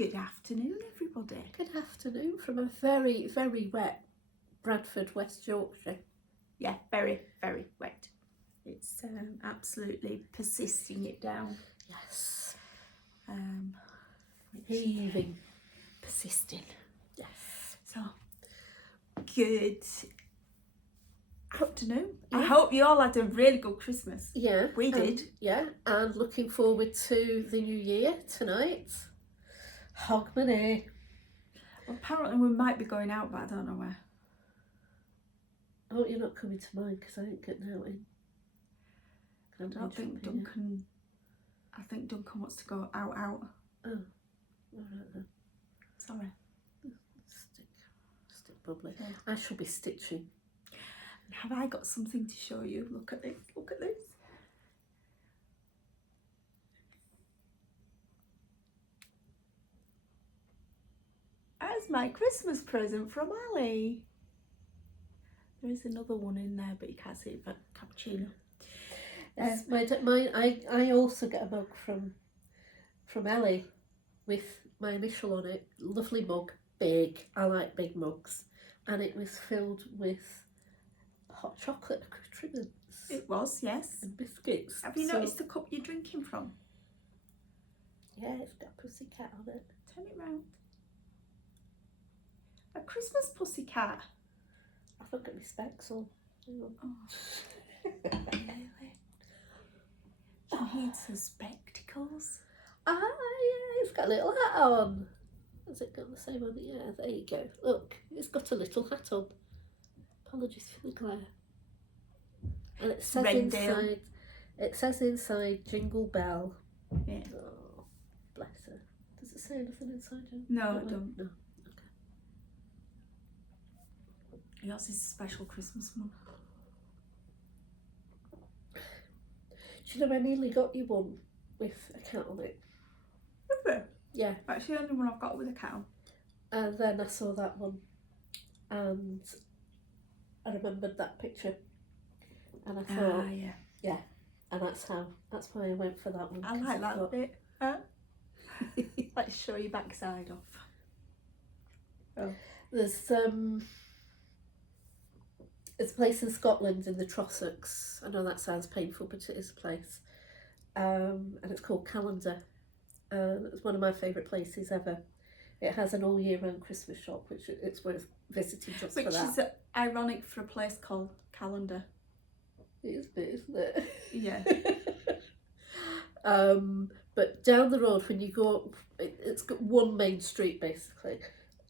Good afternoon, everybody. Good afternoon from a very, very wet Bradford, West Yorkshire. Yeah, very, very wet. It's absolutely persisting it down. Yes. Heaving. Persisting. Yes. So, good afternoon. Yeah. I hope you all had a really good Christmas. Yeah. We did. Yeah, and looking forward to the new year tonight. Hogmanay. Well, apparently we might be going out, but I don't know where. Oh, you're not coming to mine because I ain't getting out in. I don't think Duncan... I think Duncan wants to go out. Oh, all right then. Sorry. Stick bubbly. Yeah. I shall be stitching. Have I got something to show you? Look at this. Look at this. That's my Christmas present from Ali. There is another one in there, but you can't see it for cappuccino. I also get a mug from Ellie with my initial on it. Lovely mug, big. I like big mugs, and it was filled with hot chocolate accoutrements. It was, yes. And biscuits. Have you noticed the cup you're drinking from? Yeah, it's got a pussycat on it. Turn it round. A Christmas pussycat. I've not got my specs on. Oh. Really? She needs her spectacles. Ah, yeah, it's got a little hat on. Has it got the same on? Yeah, there you go. Look, it's got a little hat on. Apologies for the glare. And it says inside. It says inside Jingle Bell. Yeah. Oh, bless her. Does it say anything inside? No, it don't. No. Yours is a special Christmas one. Do you know I nearly got you one with a cat on it? Really? Yeah. That's the only one I've got with a cat on. And then I saw that one and I remembered that picture and I thought, yeah, and that's why I went for that one. I like that bit. Huh? Let's show your backside off. Oh. There's a place in Scotland in the Trossachs. I know that sounds painful, but it is a place. And it's called Calendar. It's one of my favourite places ever. It has an all year round Christmas shop, which it's worth visiting just for that. Which is ironic for a place called Calendar. It is a bit, isn't it? Yeah. But down the road, when you go up, it's got one main street basically.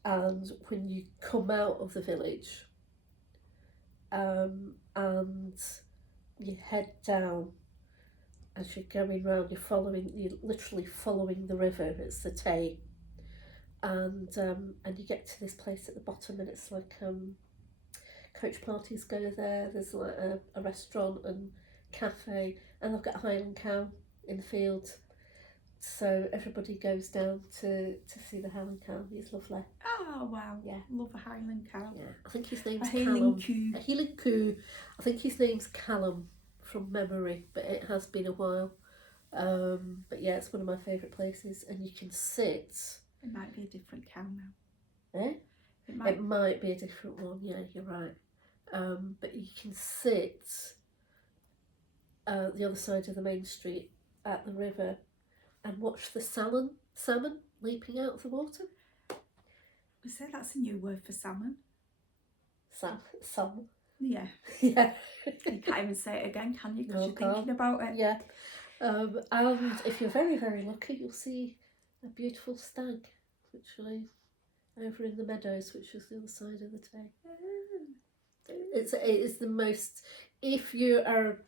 And when you come out of the village, and you head down as you're going round, you're literally following the river. It's the Tay, and you get to this place at the bottom, and it's like coach parties go there. There's like a restaurant and cafe, and they've got a Highland cow in the field. So everybody goes down to see the Highland cow. He's lovely. Oh wow! Yeah, love a Highland cow. Yeah, I think his name's Callum. A Highland coo. I think his name's Callum from memory, but it has been a while. But yeah, it's one of my favourite places, and you can sit. It might be a different cow now. Eh? It might be a different one. Yeah, you're right. But you can sit the other side of the main street at the river and watch the salmon leaping out of the water. We say that's a new word for salmon. Salmon. Yeah. Yeah. You can't even say it again, can you? Because No, you're thinking about it. Yeah. And if you're very, very lucky, you'll see a beautiful stag, literally over in the meadows, which is the other side of the Tay. It is the most. If you are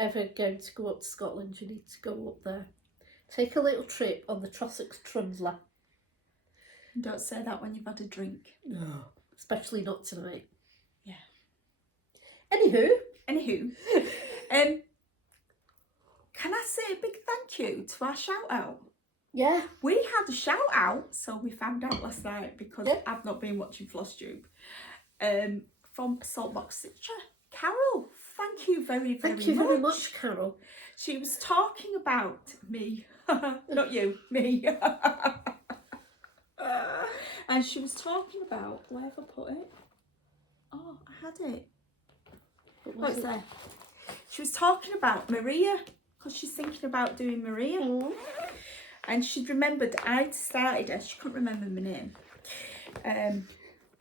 ever going to go up to Scotland, you need to go up there. Take a little trip on the Trossachs Trundler. Don't say that when you've had a drink. No, especially not tonight. Yeah. Anywho, can I say a big thank you to our shout out? Yeah. We had a shout out, so we found out last night because I've not been watching Flosstube. From Saltbox Stitcher, Carol. Thank you very, very much. Thank you very much, Carol. She was talking about me. Not you, me. And she was talking about, where have I put it? Oh, I had it. Oh, it's there. She was talking about Maria, because she's thinking about doing Maria. Mm. And she'd remembered I'd started her. She couldn't remember my name. My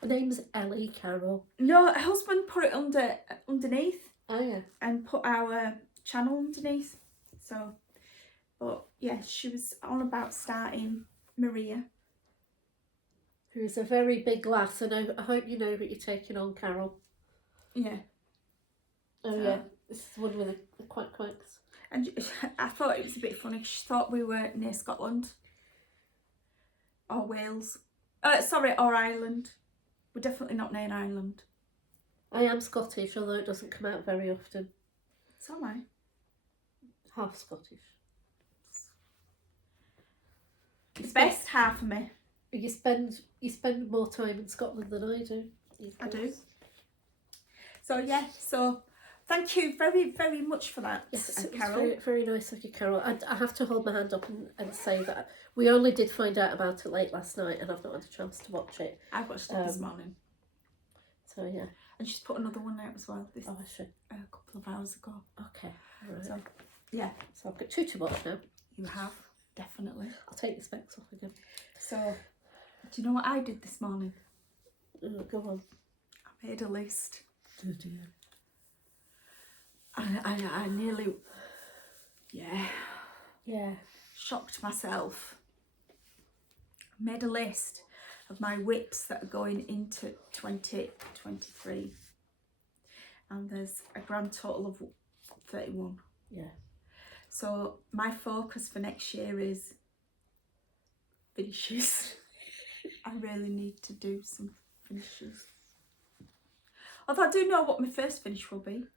name's Ellie Carroll. No, her husband put it underneath. Oh yeah. And put our channel underneath. So, but yeah, she was on about starting Maria. Who's a very big lass, and I hope you know what you're taking on, Carol. Yeah. Oh yeah, this is one with the quacks. And I thought it was a bit funny. She thought we were near Scotland. Or Wales. Or Ireland. We're definitely not near Ireland. I am Scottish, although it doesn't come out very often. So am I. Half Scottish. The best half of me. You spend more time in Scotland than I do. I do. So yeah, so thank you very, very much for that, Yes, it was Carol. very, very nice of you, Carol. I have to hold my hand up and say that we only did find out about it late last night, and I've not had a chance to watch it. I watched it this morning. So yeah. And she's put another one out as well. This I should. a couple of hours ago. Okay. All right. So yeah, So I've got two to watch now. you have definitely. I'll take the specs off again. So, do you know what I did this morning? Go on. I made a list. I nearly, Yeah. shocked myself. I made a list of my whips that are going into 2023. And there's a grand total of 31. Yeah. So my focus for next year is finishes. I really need to do some finishes. Although I do know what my first finish will be.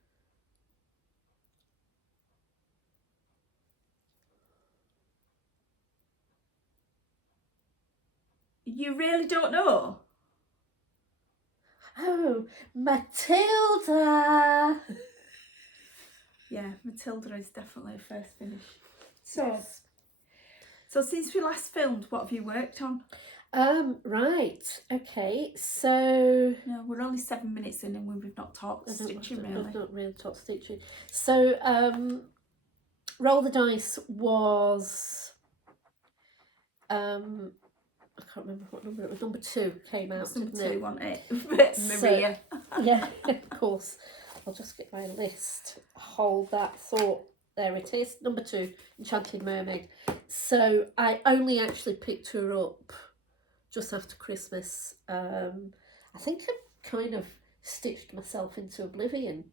You really don't know? Oh, Matilda! Yeah, Matilda is definitely a first finish. So since we last filmed, what have you worked on? Right, okay, so... No, we're only 7 minutes in and we've not talked stitching really. I've not really talked stitching. So, Roll the Dice was... I can't remember what number it was. Number 2 came out, Number didn't 2, it? wasn't it? Maria. Yeah, of course. I'll just get my list. Hold that thought. There it is. Number 2, Enchanted Mermaid. So I only actually picked her up just after Christmas. I think I kind of stitched myself into oblivion,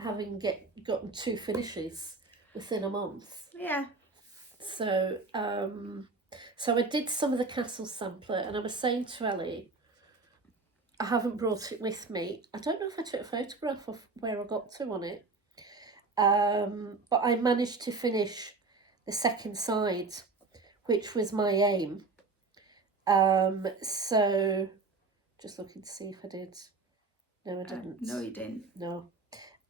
having gotten 2 finishes within a month. Yeah. So so I did some of the castle sampler, and I was saying to Ellie, I haven't brought it with me. I don't know if I took a photograph of where I got to on it. But I managed to finish the second side, which was my aim. So just looking to see if I did. No, I didn't. No, you didn't. No.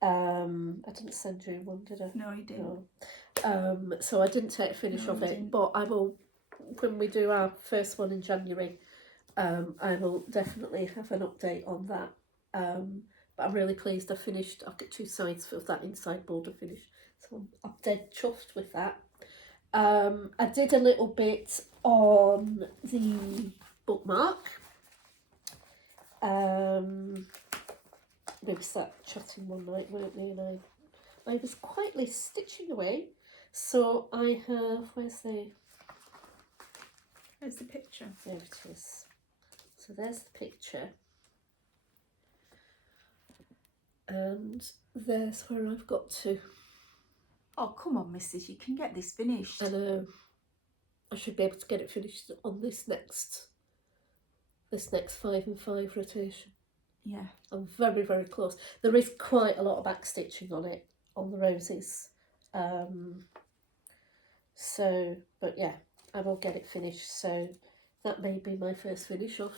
I didn't send you one, did I? No, you didn't. No. So I didn't take a finish of it, but I will, when we do our first one in January, I will definitely have an update on that. But I'm really pleased I finished. I've got 2 sides of that inside border finish, so I'm dead chuffed with that. I did a little bit on the bookmark. We were sat chatting one night, weren't we? And I was quietly stitching away. So I have, where's the picture? There it is. So there's the picture. And there's where I've got to. Oh, come on, missus, you can get this finished. I know. I should be able to get it finished on this next 5 and 5 rotation. Yeah. I'm very, very close. There is quite a lot of back stitching on it, on the roses. So, but yeah, I will get it finished. So that may be my first finish of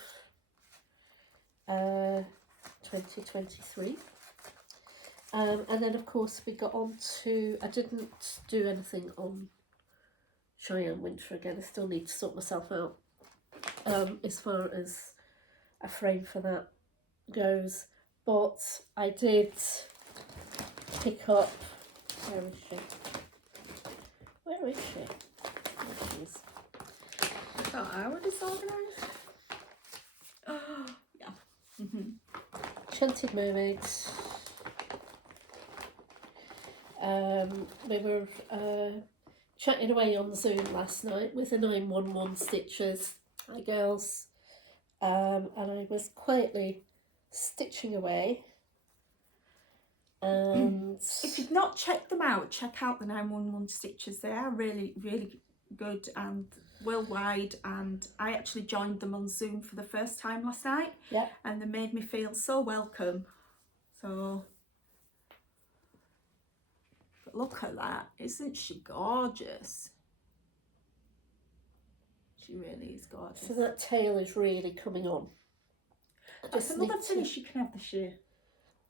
2023. And then of course we got on to, I didn't do anything on Cheyenne Winter again. I still need to sort myself out as far as a frame for that goes. But I did pick up, where is she? Where is she? There she is. I thought I were disorganised. Oh, yeah. Enchanted Mermaids. We were chatting away on Zoom last night with the 911 stitchers. Hi girls. And I was quietly stitching away. And if you've not checked them out, check out the 911 stitchers. They are really, really good and worldwide, and I actually joined them on Zoom for the first time last night. Yeah. And they made me feel so welcome. So but look at that, isn't she gorgeous? She really is gorgeous. so that tail is really coming on. That's another finish you can have this year.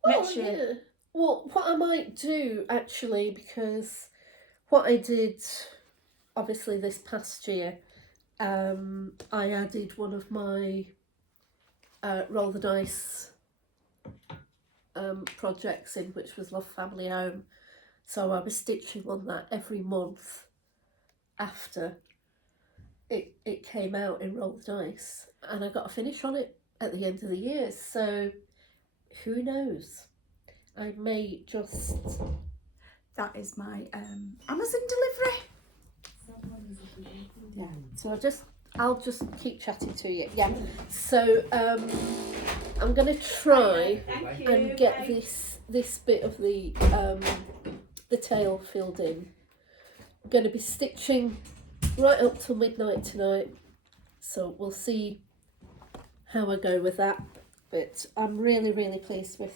Well, Next year. yeah. Well, what I might do actually, because what I did obviously this past year, I added one of my roll the dice projects in, which was Love Family Home. So I was stitching on that every month after it came out in Roll the Dice, and I got a finish on it at the end of the year. So who knows? I may just. That is my Amazon delivery. Yeah. So I'll just keep chatting to you. Yeah. So I'm gonna try and get this bit of the tail filled in. I'm gonna be stitching right up till midnight tonight. So we'll see how I go with that. But I'm really, really pleased with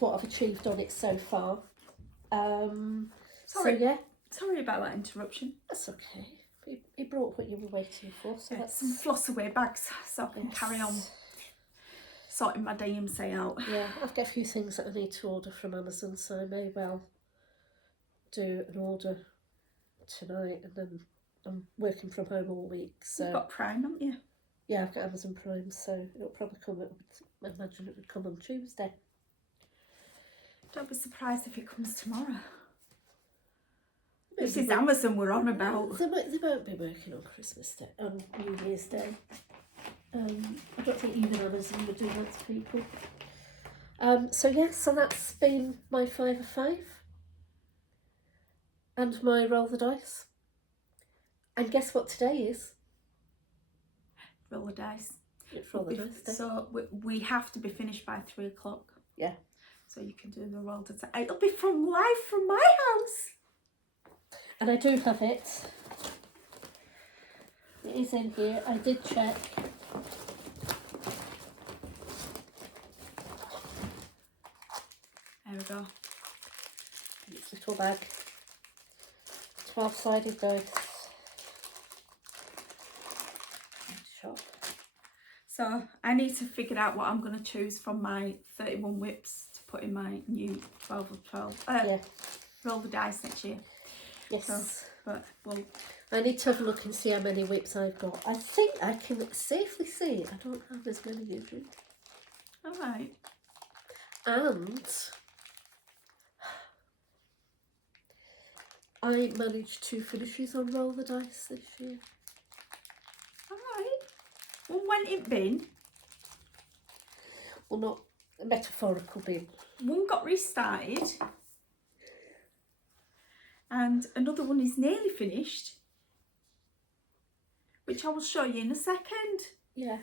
what I've achieved on it so far. Sorry. So yeah, Sorry about that interruption. that's okay. You brought what you were waiting for, so Yeah, that's some floss away bags so I can yes. carry on sorting my DMC out. Yeah, I've got a few things that I need to order from Amazon, so I may well do an order tonight, and then I'm working from home all week. So You've got Prime, haven't you? yeah, I've got Amazon Prime, so it'll probably come. I imagine it would come on Tuesday. Don't be surprised if it comes tomorrow. This is Amazon we're on about. They won't be working on Christmas Day, on New Year's Day. I don't think even Amazon would do that to people. So yeah, so that's been my 5 of 5. And my roll the dice. And guess what today is? Roll the dice. It's roll the dice day. So we have to be finished by 3 o'clock. Yeah. So you can do the roll the dice. It'll be from live from my house. And I do have it. It is in here. I did check. There we go. In its little bag. 12-sided dice. Shop. So I need to figure out what I'm going to choose from my 31 whips to put in my new 12 of 12. Yeah. Roll the dice next year. Yes. So, but well, I need to have a look and see how many whips I've got. I think I can safely say I don't have as many as you. all right. And I managed 2 finishes on Roll the Dice this year. All right. Well, when it been? Well, not a metaphorical bin. One got restarted. And another one is nearly finished, which I will show you in a second. Yeah.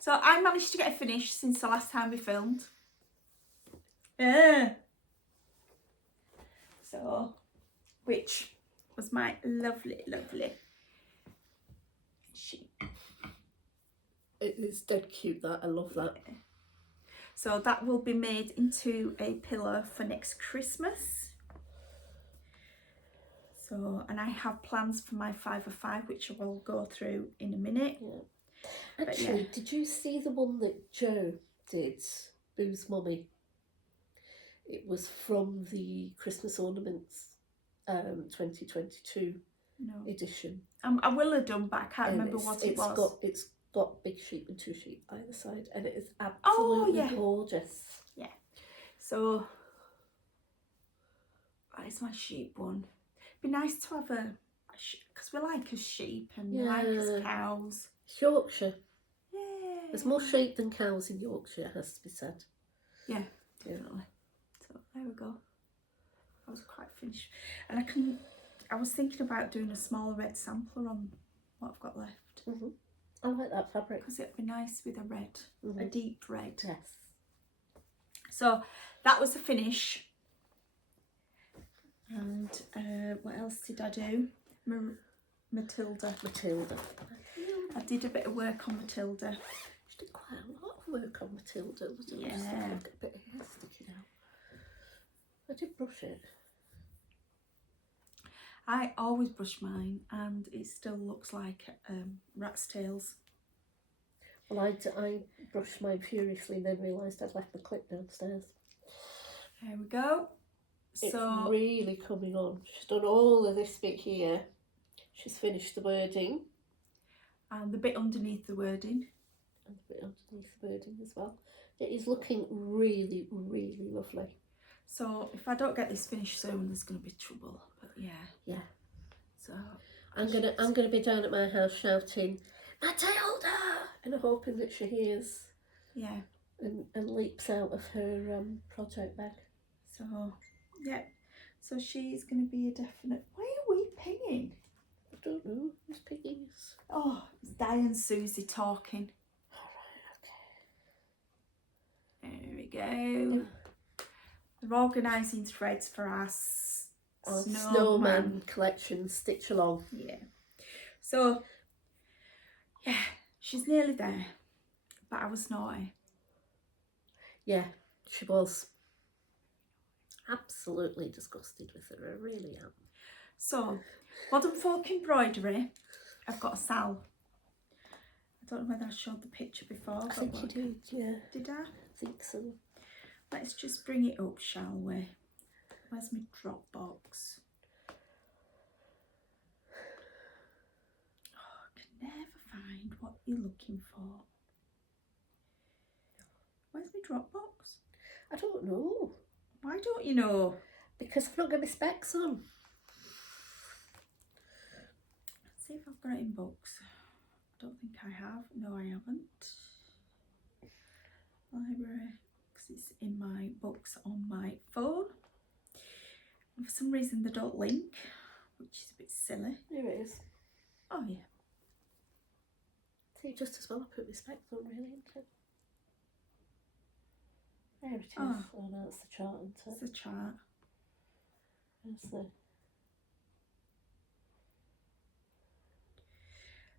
So I managed to get a finish since the last time we filmed. Yeah. So, which was my lovely, lovely sheep. It is dead cute, that. I love that. So that will be made into a pillow for next Christmas. So, and I have plans for my 5 of 5, which I will go through in a minute. Yeah. Actually, did you see the one that Joe did, Boo's Mummy? It was from the Christmas Ornaments 2022 edition. I will have done, but I can't remember what it was. It's got big sheep and 2 sheep either side, and it is absolutely gorgeous. Yeah. So that is my sheep one. It'd be nice to have because we like a sheep and we like as cows. Yorkshire. Yeah. There's more sheep than cows in Yorkshire, it has to be said. Yeah, definitely. So there we go. I was quite finished, and I was thinking about doing a small red sampler on what I've got left. I like that fabric because it'd be nice with a red, a deep red. Yes. So that was the finish. And what else did I do? Matilda. I did a bit of work on Matilda. She did quite a lot of work on Matilda. Yeah. Just a bit of hair sticking out. I did brush it. I always brush mine, and it still looks like rat's tails. Well, I brushed mine furiously and then realised I'd left the clip downstairs. There we go. It's So really coming on. She's done all of this bit here. She's finished the wording. And the bit underneath the wording. And the bit underneath the wording as well. It is looking really, really lovely. So if I don't get this finished soon, there's going to be trouble. But yeah. So I'm gonna be down at my house shouting, Matilda! And hoping that she hears. Yeah. And leaps out of her project bag. So yeah. So she's going to be a definite. Why are we pinging? I don't know. Who's picking us? Oh, it's Di and Susie talking. Alright, okay. There we go. They're organising threads for us. Snowman collection, stitch along. Yeah. So, yeah, she's nearly there. But I was naughty. Yeah, she was. Absolutely disgusted with her, I really am. So, Modern Folk Embroidery, I've got a Sal. I don't know whether I showed the picture before. I think you did, yeah. Did I? I think so. Let's just bring it up, shall we? Where's my Dropbox? Oh, I can never find what you're looking for. Where's my Dropbox? I don't know. Why don't you know? Because I've not got my specs on. Let's see if I've got it in books. I don't think I have. No, I haven't. Library, because it's in my books on my phone. And for some reason they don't link, which is a bit silly. Here it is. Oh yeah. See, just as well I put my specs on, really, isn't it? There it is. Oh. Oh no, it's the chart, isn't it? It's a chart. There's the...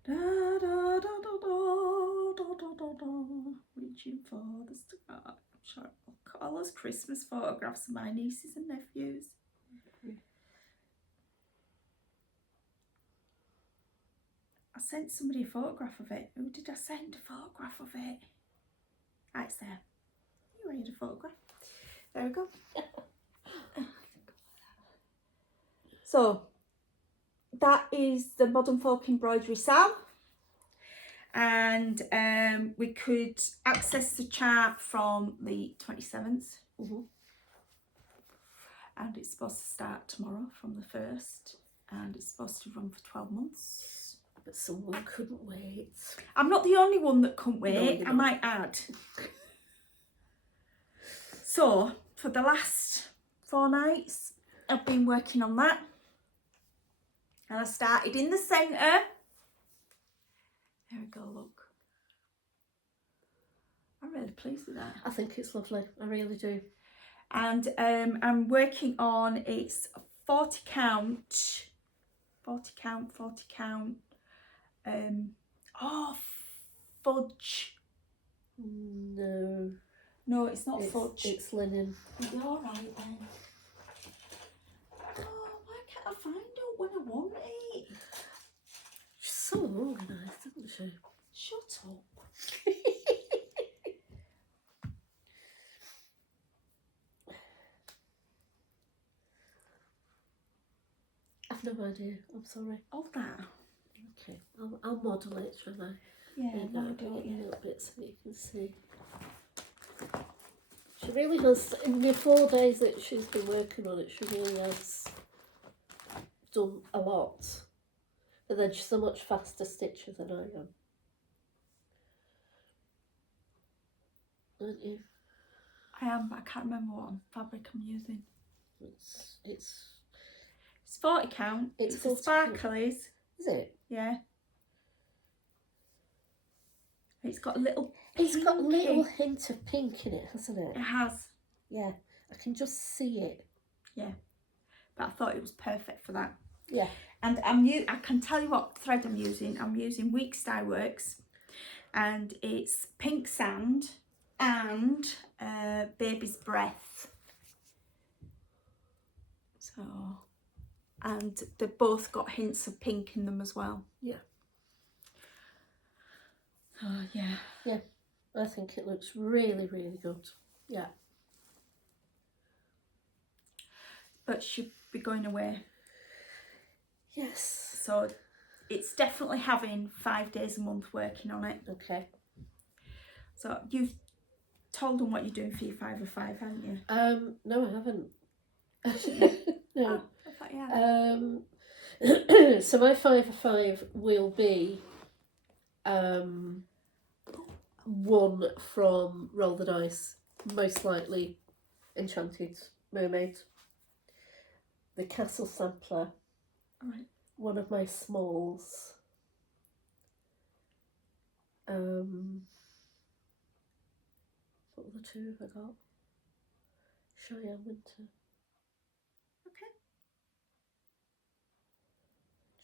Da, da, da, da, da, da, da, da, da. Reaching for the star. I'm sure I'll cut all those Christmas photographs of my nieces and nephews. I sent somebody a photograph of it. Who did I send a photograph of it? Ah, it's there. You made a photograph. There we go. So that is the Modern Folk Embroidery Sal, and we could access the chart from the 27th, and it's supposed to start tomorrow from the 1st, and it's supposed to run for 12 months. But someone couldn't wait. I'm not the only one that couldn't wait, No, I might add. So for the last 4 nights I've been working on that. And I started in the centre. There we go, look. I'm really pleased with that. I think it's lovely, I really do. And I'm working on its 40 count. Oh, fudge. No, it's not fudge. It's linen. You're right then. Oh, why can't I find out when I want it? She's so organised, isn't she? Shut up. I've no idea, I'm sorry. All that. I'll model it, shall I? Yeah, There you go, no, bring don't it a you? little bit so you can see. She really has, in the 4 days that she's been working on it, she really has done a lot. But then she's a much faster stitcher than I am. Aren't you? I am, but I can't remember what fabric I'm using. It's 40 count. It's It's a 40 sparklies. Is it? Yeah. It's got a little It's got a little pinky- hint of pink in it, hasn't it? It has. Yeah, I can just see it. Yeah. But I thought it was perfect for that. Yeah. And I can tell you what thread I'm using. I'm using Weeks Dye Works, and it's Pink Sand and Baby's Breath. So, and they've both got hints of pink in them as well. Yeah. Oh yeah. Yeah, I think it looks really, really good. Yeah. But she'll be going away. Yes. So it's definitely having 5 days a month working on it. Okay. So you've told them what you're doing for your 5 of 5, haven't you? No, I haven't. Oh, No. I thought you had. So my 5 of 5 will be one from Roll the Dice, most likely Enchanted Mermaid. The Castle Sampler. Right. One of my smalls. What were the 2 have I got? Cheyenne Winter. Okay.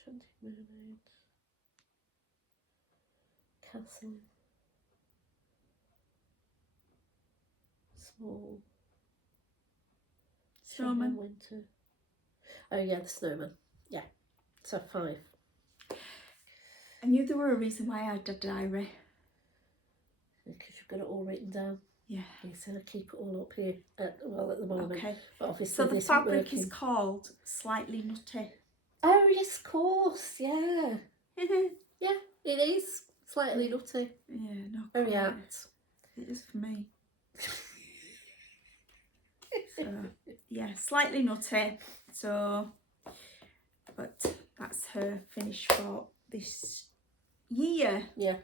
Enchanted Mermaid. Castle. Small. Snowman. Cheyenne Winter. Oh yeah, the snowman. Yeah. So 5. I knew there were a reason why I had a diary. Because you've got it all written down. Yeah. You said I keep it all up here at the moment. Okay. But obviously So the this fabric working. is called Slightly Nutty. Oh yes, of course, yeah. Yeah, it is. Slightly nutty. Yeah, no. Very comment. apt. It is for me. So, yeah, slightly nutty. So, but that's her finish for this year. Yeah.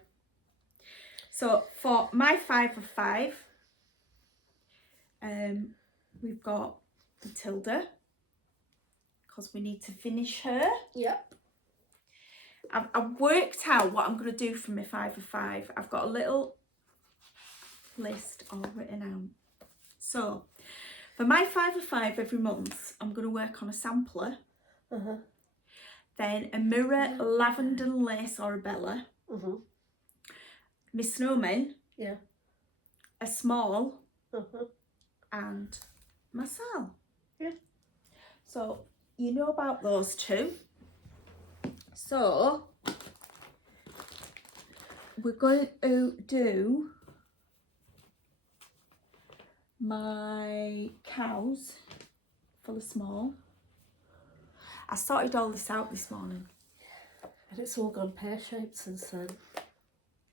So for my 5 of 5, we've got Matilda, because we need to finish her. Yep. I've worked out what I'm going to do for my 5 of 5. I've got a little list all written out. So for my 5 of 5 every month, I'm going to work on a sampler, then a mirror, lavender lace or a bella, my snowman, Yeah. a small, and my sal. Yeah. So you know about those 2. So we're going to do my cows for the small. I sorted all this out this morning. And it's all gone pear-shaped since then.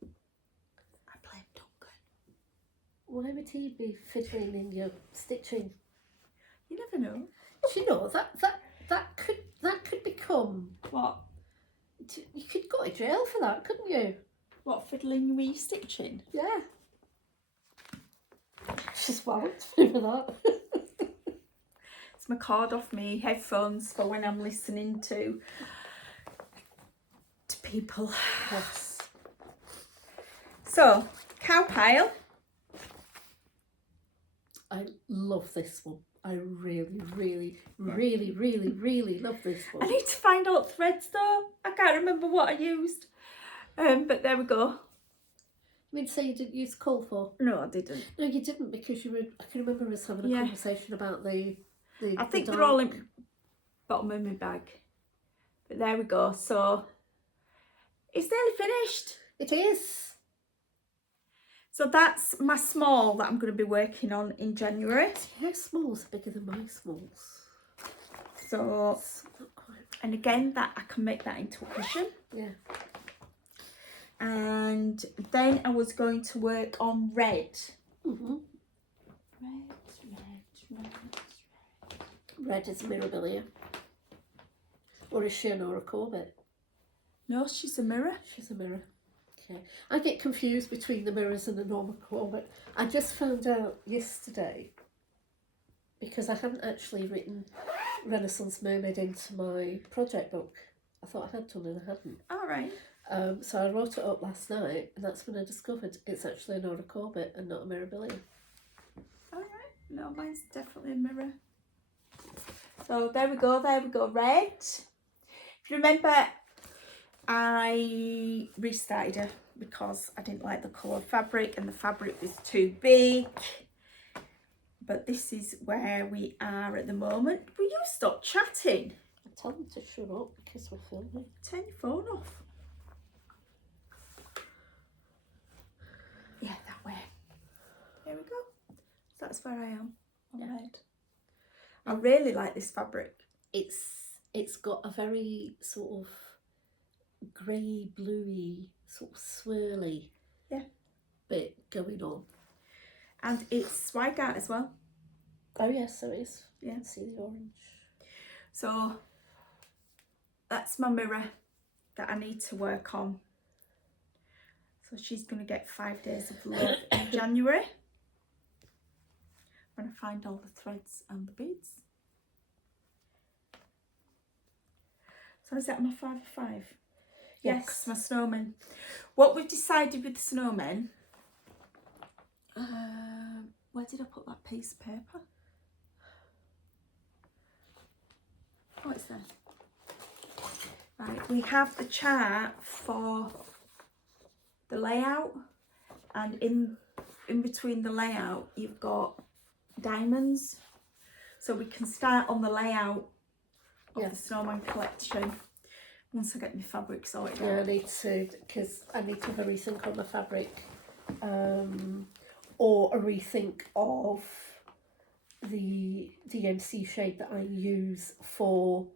I blame Duncan. Why would he be fiddling in your stitching? You never know. Do you know that could become What? you could go to jail for that, couldn't you? What, fiddling with stitching? Yeah. She's walloped me for that. It's my cord off me headphones for when I'm listening to people. Yes. So, cow pile. I love this one. I really, really, really, really, really love this I one. need to find out threads though. I can't remember what I used. But there we go. I mean, say you didn't use call for? No, I didn't. No, you didn't, because you were. I can remember us having a conversation about the. I think they're all in the bottom of my bag. But there we go. So it's nearly finished. It is. So that's my small that I'm going to be working on in January. Her smalls are bigger than my smalls. So, It's not quite. and again, that I can make that into a cushion. Yeah. And then I was going to work on red. Mm-hmm. Red. Red is Mirabilia. Or is she a Nora Corbett? No, she's a mirror. She's a mirror. Okay. I get confused between the mirrors and the Nora Corbett. I just found out yesterday, because I hadn't actually written Renaissance Mermaid into my project book. I thought I had done and I hadn't. All right. So I wrote it up last night, and that's when I discovered it's actually a Nora Corbett and not a Mirabilia. All right. No, mine's definitely a mirror. So there we go, red. If you remember, I restarted her because I didn't like the colour of fabric and the fabric was too big. But this is where we are at the moment. Will you stop chatting? I tell them to shut up because we're filming. Turn your phone off. Yeah, that way. There we go. So that's where I am on red. I really like this fabric. It's got a very sort of grey, bluey, sort of swirly bit going on. And it's Swigart as well. Oh yes, there is. Yeah. You can see the orange. So that's my mirror that I need to work on. So she's going to get 5 days of love in January. When I find all the threads and the beads. So is that my 5 of 5? Yes, my snowmen. What we've decided with the snowmen, where did I put that piece of paper? Oh, it's there. Right, we have the chart for the layout, and in between the layout you've got diamonds, so we can start on the layout of the snowman collection once I get my fabric sorted out. I need to, because I need to have a rethink on the fabric, or a rethink of the DMC shade that I use for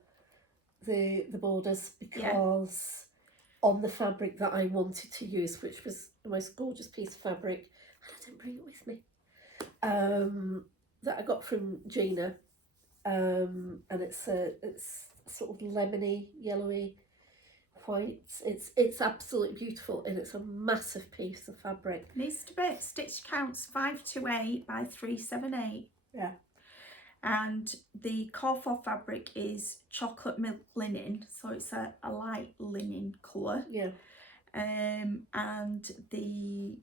the borders, because on the fabric that I wanted to use, which was the most gorgeous piece of fabric, and I didn't bring it with me, that I got from Gina, and it's sort of lemony, yellowy, white. It's absolutely beautiful, and it's a massive piece of fabric. Needs to be stitch counts 528 by 378. Yeah. And the core for fabric is chocolate milk linen, so it's a light linen colour. Yeah. And the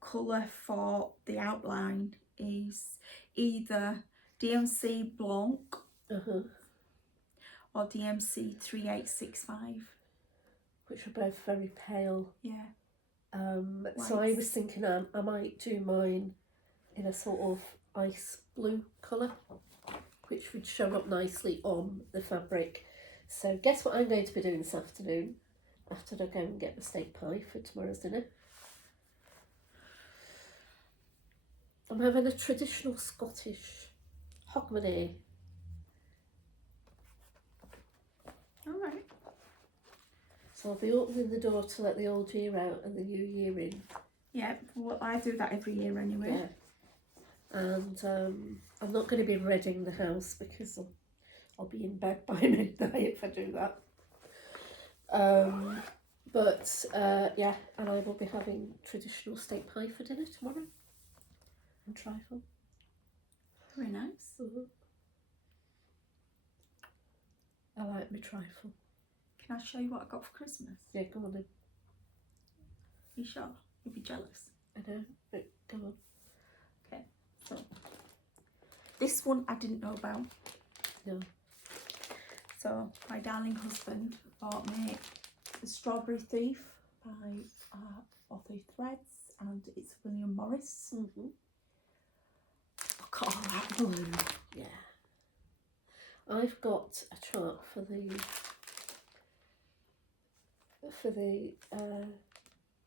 colour for the outline is either DMC Blanc or DMC 3865. Which are both very pale. Yeah. So I was thinking I might do mine in a sort of ice blue colour, which would show up nicely on the fabric. So guess what I'm going to be doing this afternoon after I go and get the steak pie for tomorrow's dinner? I'm having a traditional Scottish hogmanay. All right. So I'll be opening the door to let the old year out and the new year in. Yeah, well, I do that every year anyway. Yeah. And I'm not going to be redding the house because I'll be in bed by midnight if I do that. Yeah, and I will be having traditional steak pie for dinner tomorrow. And trifle. Very nice. I like my trifle. Can I show you what I got for Christmas? Yeah, go on then. You sure? You'll be jealous. I know, but go on. Okay, so this one I didn't know about. No. So my darling husband bought me The Strawberry Thief by Author Threads, and it's William Morris. Mm-hmm. Look at all that blue. Yeah. I've got a chart for the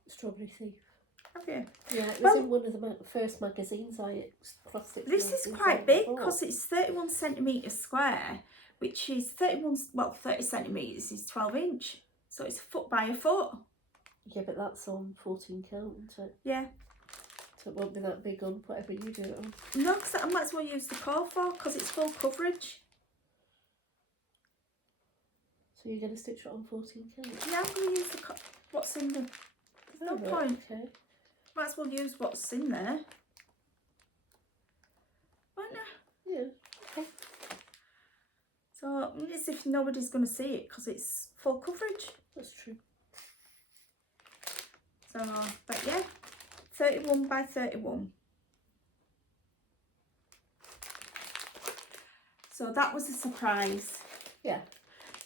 Strawberry Thief. Have you? Yeah, it was in one of the first magazines I crossed it. This is quite big because it's 31 centimetres square, which is 30 centimetres is 12 inch. So it's a foot by a foot. Yeah, but that's on 14 count, isn't it? Yeah. So it won't be that big on whatever you do it on. No, because I might as well use the core for because it's full coverage. So you're going to stitch it on 14 count? Yeah, I'm going to use what's in the... There's no point. Okay. Might as well use what's in there. Why not? Yeah, okay. So it's if nobody's going to see it because it's full coverage. That's true. So, but yeah, 31 by 31. So that was a surprise. Yeah.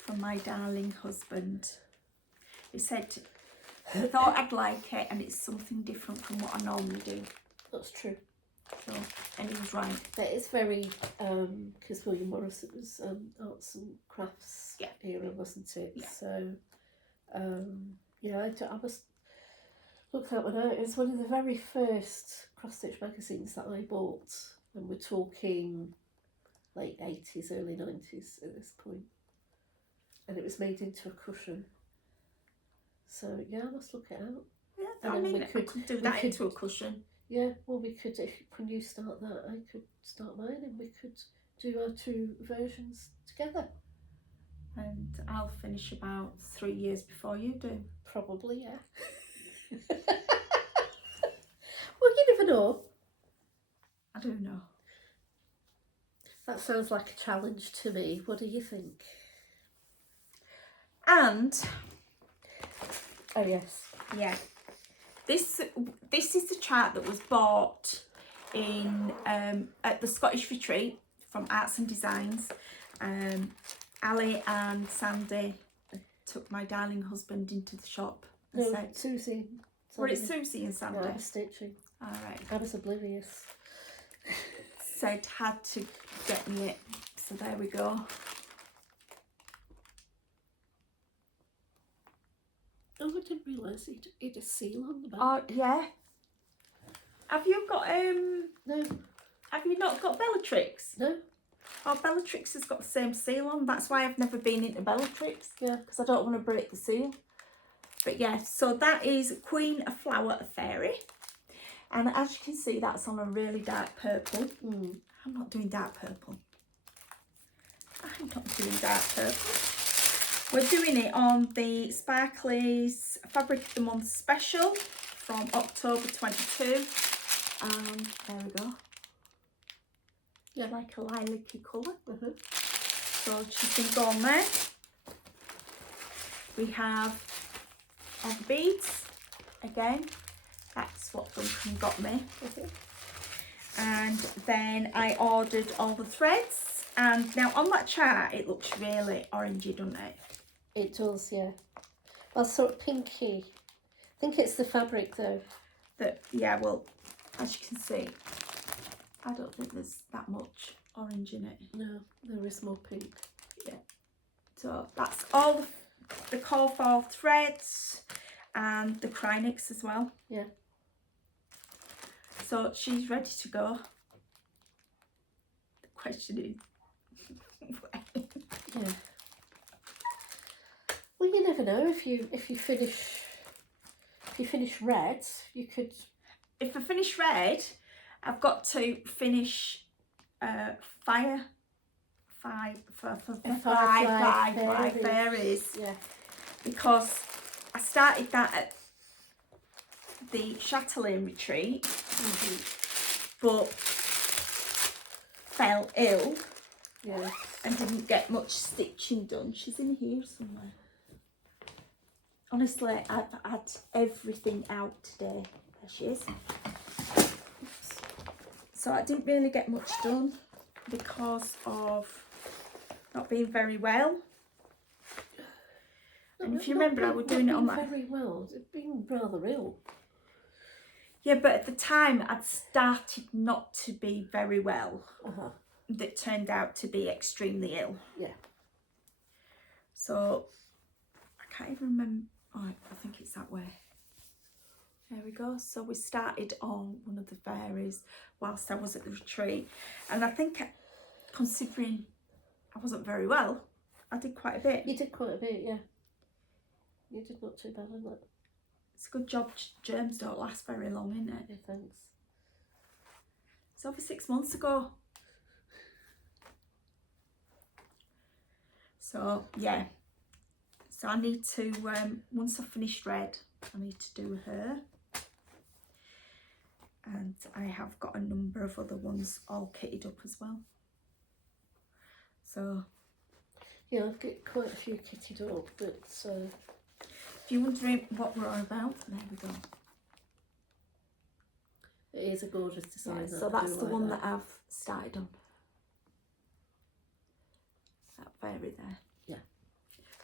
From my darling husband. He said he thought I'd like it and it's something different from what I normally do. That's true. So, and he was right. But it's very, because William Morris, it was arts and crafts era, wasn't it? Yeah. So, yeah, I must look that one out. It's one of the very first cross-stitch magazines that I bought, and we're talking late 80s, early 90s at this point. And it was made into a cushion. So, yeah, I must look it out. Yeah, I mean, I could do that into a cushion. Yeah, well, we could, when you start that, I could start mine and we could do our two versions together. And I'll finish about 3 years before you do. Probably, yeah. Well, you never know. I do know. That sounds like a challenge to me. What do you think? And, oh yes, yeah, this is the chart that was bought in at the Scottish Retreat from Arts and Designs. Ali and Sandy took my darling husband into the shop and said, Susie. Well, it's Susie and Sandy. I was stitching. All right. I was oblivious. Said had to get me it. So there we go. Oh, I didn't realise it had a seal on the back. Oh yeah. Have you got No. Have you not got Bellatrix? No. Oh, Bellatrix has got the same seal on. That's why I've never been into Bellatrix. Yeah. Because I don't want to break the seal. But yeah, so that is Queen, a Flower, a Fairy. And as you can see, that's on a really dark purple. I'm not doing dark purple. I'm not doing dark purple. We're doing it on the Sparkly's Fabric of the Month special from October 22. And there we go. Yeah. Like a lilac-y colour. So she's been gone there. We have all the beads. Again, that's what Duncan got me. And then I ordered all the threads. And now on that chart, it looks really orangey, doesn't it? It does, yeah. Well, sort of pinky. I think it's the fabric though. Yeah, well, as you can see, I don't think there's that much orange in it. No, there is more pink. Yeah. So that's all the core fall threads and the Krynix as well. Yeah. So she's ready to go. The question is, when? Yeah. Well, you never know. If you finish red, you could. If I finish red, I've got to finish five fairies. Yeah. Because I started that at the Chatelaine retreat, but fell ill. Yeah. And didn't get much stitching done. She's in here somewhere. Honestly, I've had everything out today. There she is. Oops. So I didn't really get much done because of not being very well. And if you remember, I was doing it on my... Very well. It's been rather ill. Yeah, but at the time, I'd started not to be very well. That turned out to be extremely ill. Yeah. So, I can't even remember. Oh, I think it's that way. There we go. So we started on one of the fairies whilst I was at the retreat. And I think, considering I wasn't very well, I did quite a bit. You did quite a bit, yeah. You did not too bad on that. It's a good job germs don't last very long, isn't it? Yeah, thanks. It's over 6 months ago. So yeah, so I need to, once I've finished Red, I need to do her. And I have got a number of other ones all kitted up as well. So yeah, I've got quite a few kitted up, but if you're wondering what we're on about, there we go. it is a gorgeous design. Yeah, so that's the one that I've started on. That fairy there. Yeah.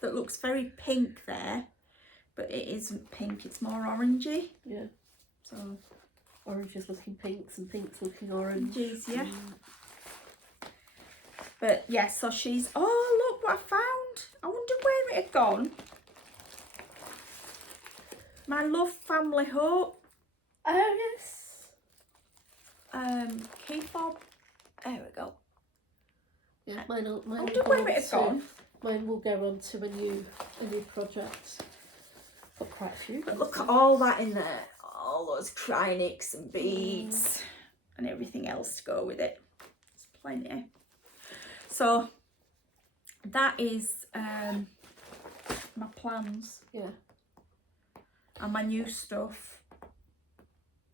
That looks very pink there, but it isn't pink, it's more orangey. Yeah. So oranges looking pinks and pinks looking orange. oranges, yeah. But yeah, so she's, oh look what I found. I wonder where it had gone. My Love Family Hope. Oh yes. Key fob. There we go. Yeah, mine I will wonder go where on it had to, gone. mine will go on to a new project. Got quite a few. But look at all that in there. All those cryonics and beads and everything else to go with it. There's plenty. So that is my plans. Yeah. And my new stuff.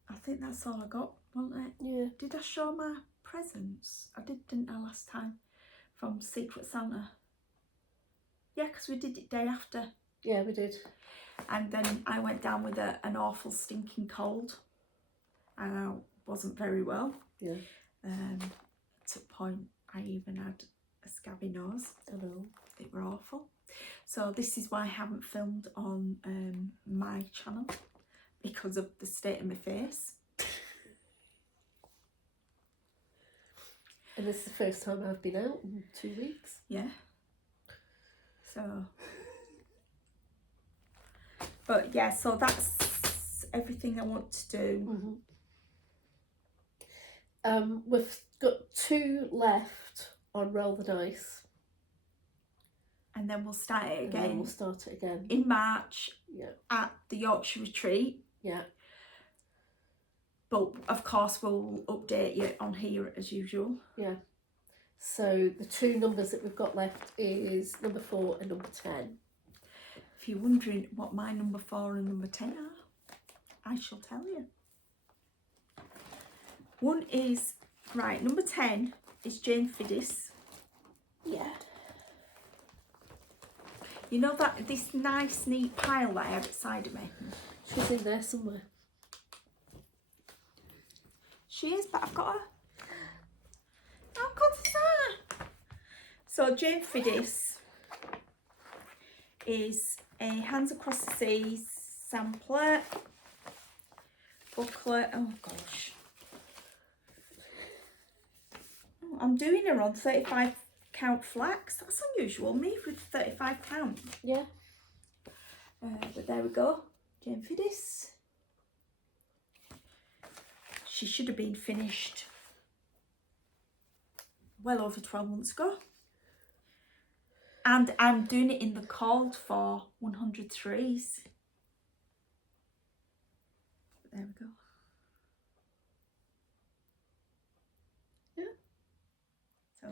I think that's all I got, wasn't it? Yeah. Did I show my presents? I did, didn't I, last time? From Secret Santa. Yeah, because we did it day after. Yeah, we did. And then I went down with an awful stinking cold. And I wasn't very well. Yeah. To a point I even had a scabby nose. I know. They were awful. So this is why I haven't filmed on my channel. Because of the state of my face. And this is the first time I've been out in 2 weeks. Yeah. So. But yeah, so that's everything I want to do. We've got 2 left on Roll the Dice. And then we'll start it And then again. we'll start it again. In March. Yeah. At the Yorkshire Retreat. Yeah. But of course we'll update you on here as usual. Yeah. So the 2 numbers that we've got left is number 4 and number 10. If you're wondering what my number 4 and number 10 are, I shall tell you. One is, right, number 10 is Jane Fiddis. Yeah. You know that this nice neat pile that I have beside of me? She's in there somewhere. She is, but I've got her. How good is that? So Jane Fiddis is a Hands Across the Seas sampler, booklet. Oh gosh. Oh, I'm doing her on 35 count flax. That's unusual. Me with 35 count. Yeah. But there we go. Jane Fiddis. She should have been finished well over 12 months ago. And I'm doing it in the called for 100 threes. There we go. Yeah. So,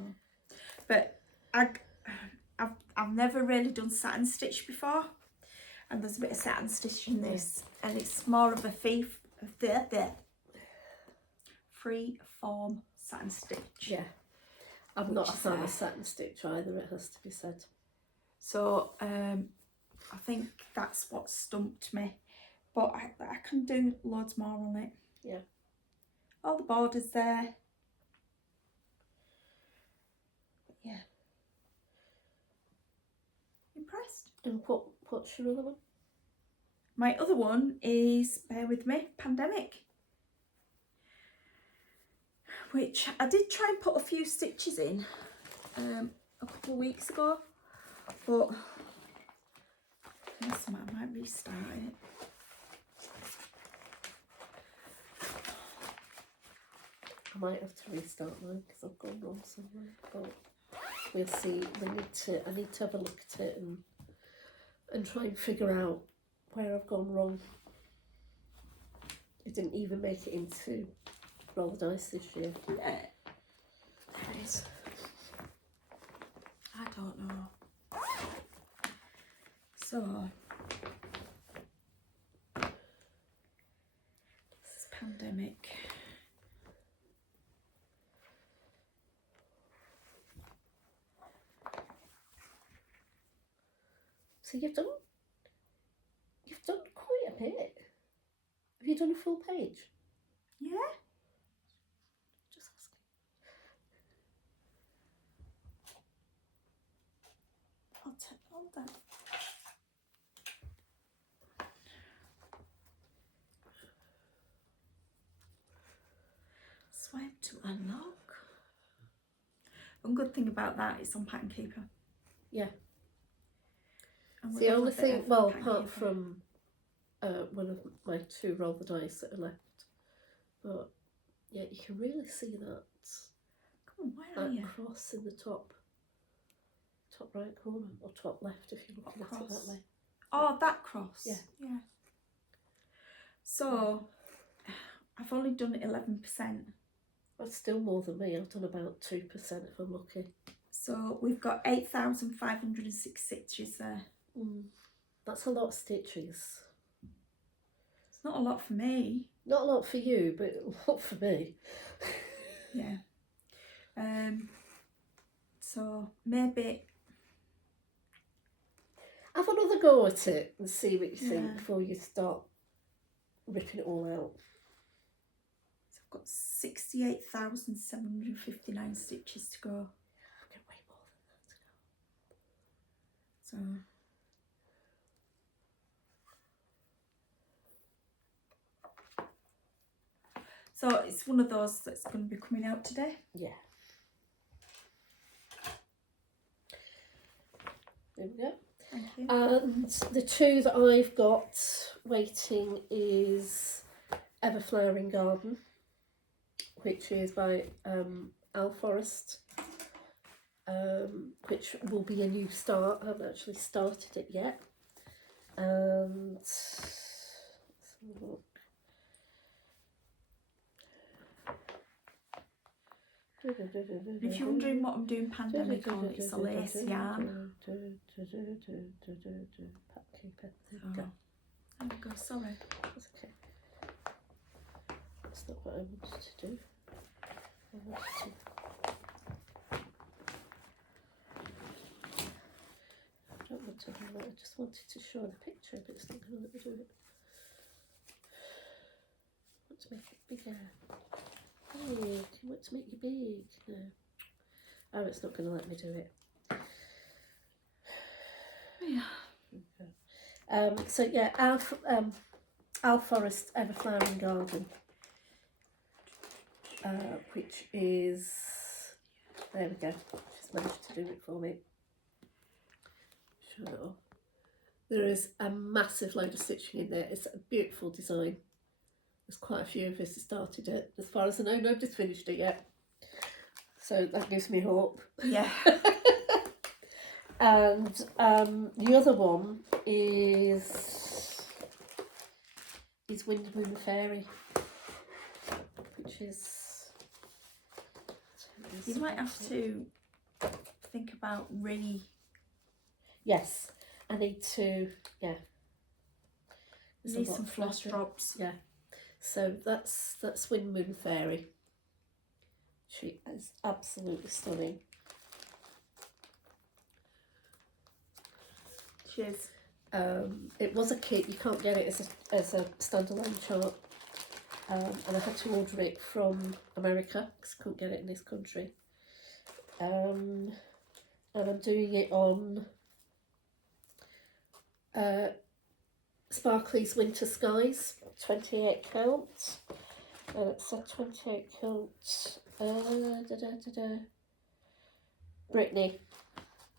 but I've never really done satin stitch before, and there's a bit of satin stitch in this, and it's more of a free form satin stitch. Yeah. I'm not a fan of satin stitch either, it has to be said. So I think that's what stumped me, but I can do loads more on it. Yeah. All the borders there. But yeah. Impressed. And what's your other one? My other one is, bear with me, Pandemic. Which I did try and put a few stitches in a couple of weeks ago, but yes, I might restart it. I might have to restart mine because I've gone wrong somewhere, but we'll see. I need to have a look at it and try and figure out where I've gone wrong. It didn't even make it into roll the dice this year. Yeah, there it is. I don't know. So, this is pandemic. So you've done quite a bit. Have you done a full page? Yeah. Just asking. I'll take all that. Swipe to unlock. One good thing about that is on Pattern Keeper. Yeah. And It's we the love only a bit thing, of well, Pattern apart Keeper. from one of my 2 roll the dice that are left. But yeah, you can really see that, Come on, where are that you? cross in the top right corner, or top left if you're looking at it that way. Oh, that cross. Yeah. Yeah. So, I've only done 11%. That's still more than me. I've done about 2% if I'm lucky. So we've got 8,506 stitches there. That's a lot of stitches. It's not a lot for me. Not a lot for you, but a lot for me. Yeah. So maybe Have another go at it and see what you think Yeah. before you start ripping it all out. so I've got 68,759 stitches to go. I've got way more than that to go. So So it's one of those that's going to be coming out today. Yeah. There we go. Thank you. And the 2 that I've got waiting is Ever Flowering Garden, which is by Al Forrest, which will be a new start. I haven't actually started it yet. And let's have a look. If you're wondering what I'm doing pandemic on, it's a lace yarn. Pattern Keeper. There we go. There we go, sorry. That's okay. That's not what I wanted to do. I wanted to... I don't want to do that. I just wanted to show the picture, but it's not going to let me do it. I want to make it bigger. Big. I want to make you big. No. Oh, it's not going to let me do it. Yeah. Okay. So yeah, Al Forrest Ever Flowering Garden, which is, there we go. She's managed to do it for me. Show it off. There is a massive load of stitching in there. It's a beautiful design. There's quite a few of us that started it. As far as I know, nobody's finished it yet. So that gives me hope. Yeah. And the other one is Wind, Moon and Fairy, which is... You might have to think about Yes, I need to, yeah. You need some floss drops. Yeah. So that's Wind, Moon and Fairy. She is absolutely stunning. Cheers. It was a kit. You can't get it as a standalone chart, and I had to order it from America because I couldn't get it in this country. And I'm doing it on Sparkly's Winter Skies, 28 count. And it's a 28 count. Brittany.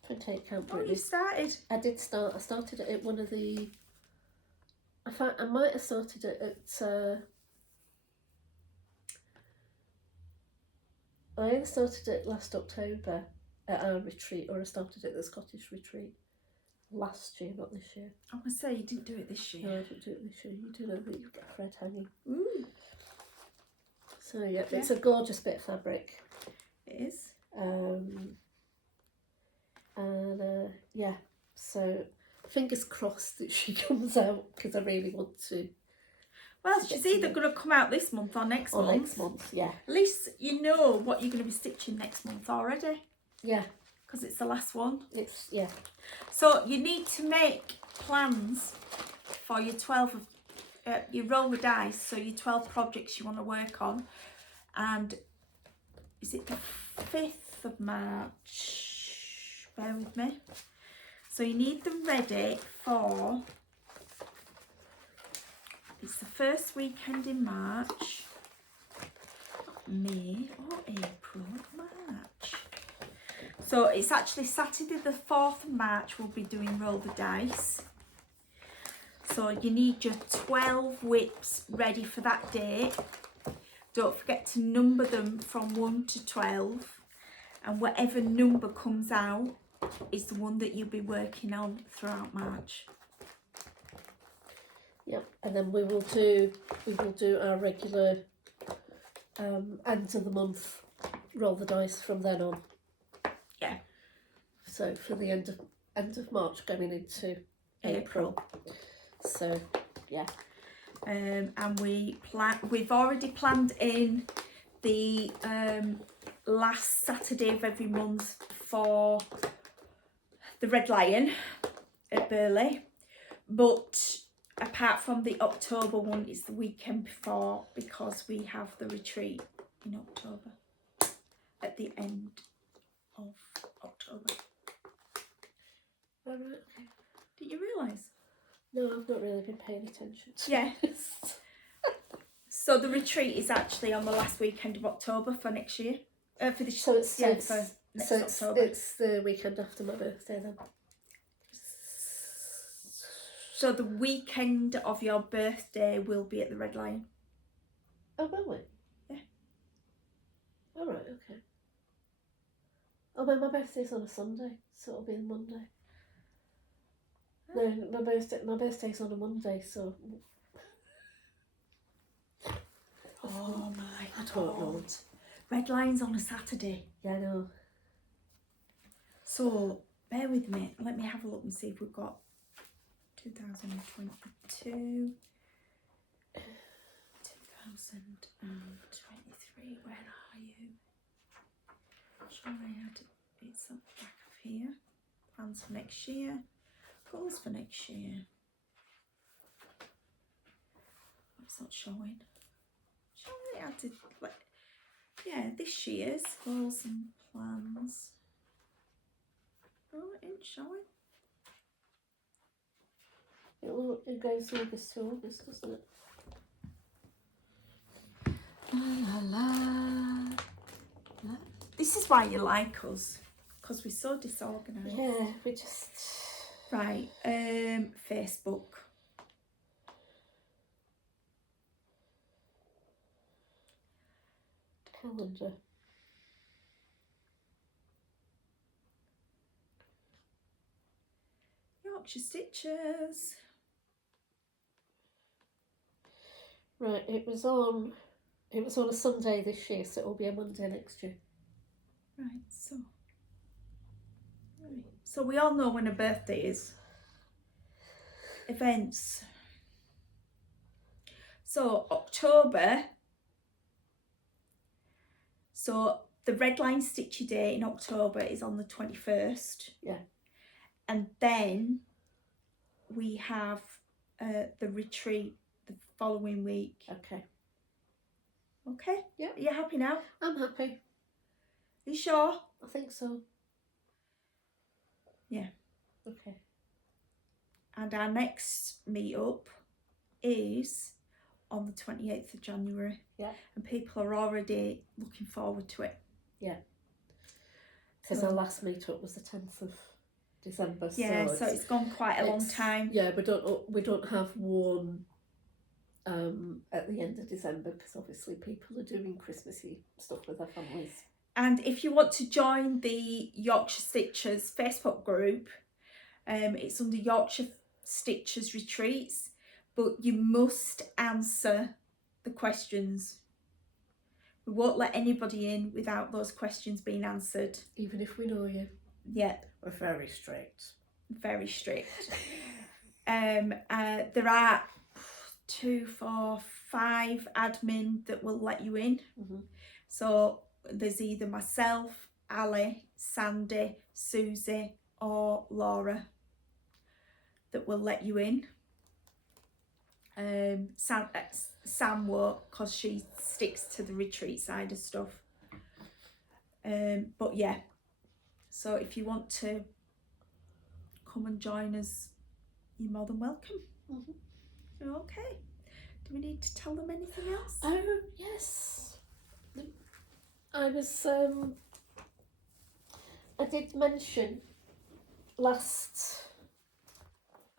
28 count Oh, Brittany. you started? I did start. I started it at one of the... I might have started it at... I either started it last October at our retreat, or I started it at the Scottish retreat. last year, not this year. I would say you didn't do it this year. No, I didn't do it this year. You do know that you get thread hanging. Ooh, So yeah, it's a gorgeous bit of fabric. it is. Yeah, so fingers crossed that she comes out, because I really want to. Well, she's either going to come out this month or next month. Next month, yeah. At least you know what you're going to be stitching next month already. Yeah. Because it's the last one. Yeah. So you need to make plans for your 12 of, you roll the dice, so your 12 projects you want to work on. And is it the 5th of March? Bear with me. So you need them ready for, it's the first weekend in March, May or April, March. So it's actually Saturday the 4th of March we'll be doing roll the dice. So you need your 12 whips ready for that date. Don't forget to number them from 1 to 12, and whatever number comes out is the one that you'll be working on throughout March. Yep, and then we will do our regular end of the month roll the dice from then on. Yeah. So for the end of March going into April. So yeah. And we've already planned in the last Saturday of every month for the Red Lion at Burley, but apart from the October one, it's the weekend before, because we have the retreat in October, at the end of October. All right, okay. Did you realise? No, I've not really been paying attention. Yeah. So the retreat is actually on the last weekend of October for next year. For this, So it's for next October. It's the weekend after my birthday then. So the weekend of your birthday will be at the Red Lion. Oh, will we? Yeah. All right, okay. Oh, well, my birthday's on a Sunday, so it'll be on Monday. No, my birthday's on a Monday, so. Oh my I don't know. Red Lion's on a Saturday. Yeah, I know. So bear with me. Let me have a look and see if we've got 2022, 2023. Where are you? Sure, I had it's up back of here. Plans for next year. Goals for next year. It's not showing. Surely I did, like, yeah, this year's goals and plans. Oh, it ain't showing. It goes August to August, doesn't it? La la la. This is why you like us, because we're so disorganised. Yeah, we just. Right, Facebook. Calendar. Yorkshire Stitchers. Right, it was on a Sunday this year, so it'll be a Monday next year. Right, so we all know when a birthday is. Events. So October. So the Red Line Stitchy Day in October is on the 21st. Yeah. And then we have the retreat the following week. Okay. Okay? Yeah. Are you happy now? I'm happy. Are you sure? I think so. Yeah. Okay. And our next meet-up is on the 28th of January. Yeah. And people are already looking forward to it. Yeah. Because our last meet-up was the 10th of December. Yeah, so it's gone quite a long time. Yeah, we don't have one at the end of December, because obviously people are doing Christmassy stuff with their families. And if you want to join the Yorkshire Stitchers Facebook group, It's under Yorkshire Stitchers Retreats, but you must answer the questions. We won't let anybody in without those questions being answered. Even if we know you. Yeah. We're very strict. Very strict. There are 2, 4, 5 admin that will let you in. So there's either myself, Ali, Sandy, Susie or Laura that will let you in. Sam won't, because she sticks to the retreat side of stuff. But yeah, so if you want to come and join us, you're more than welcome. Okay. Do we need to tell them anything else? Oh yes, I was. I did mention last.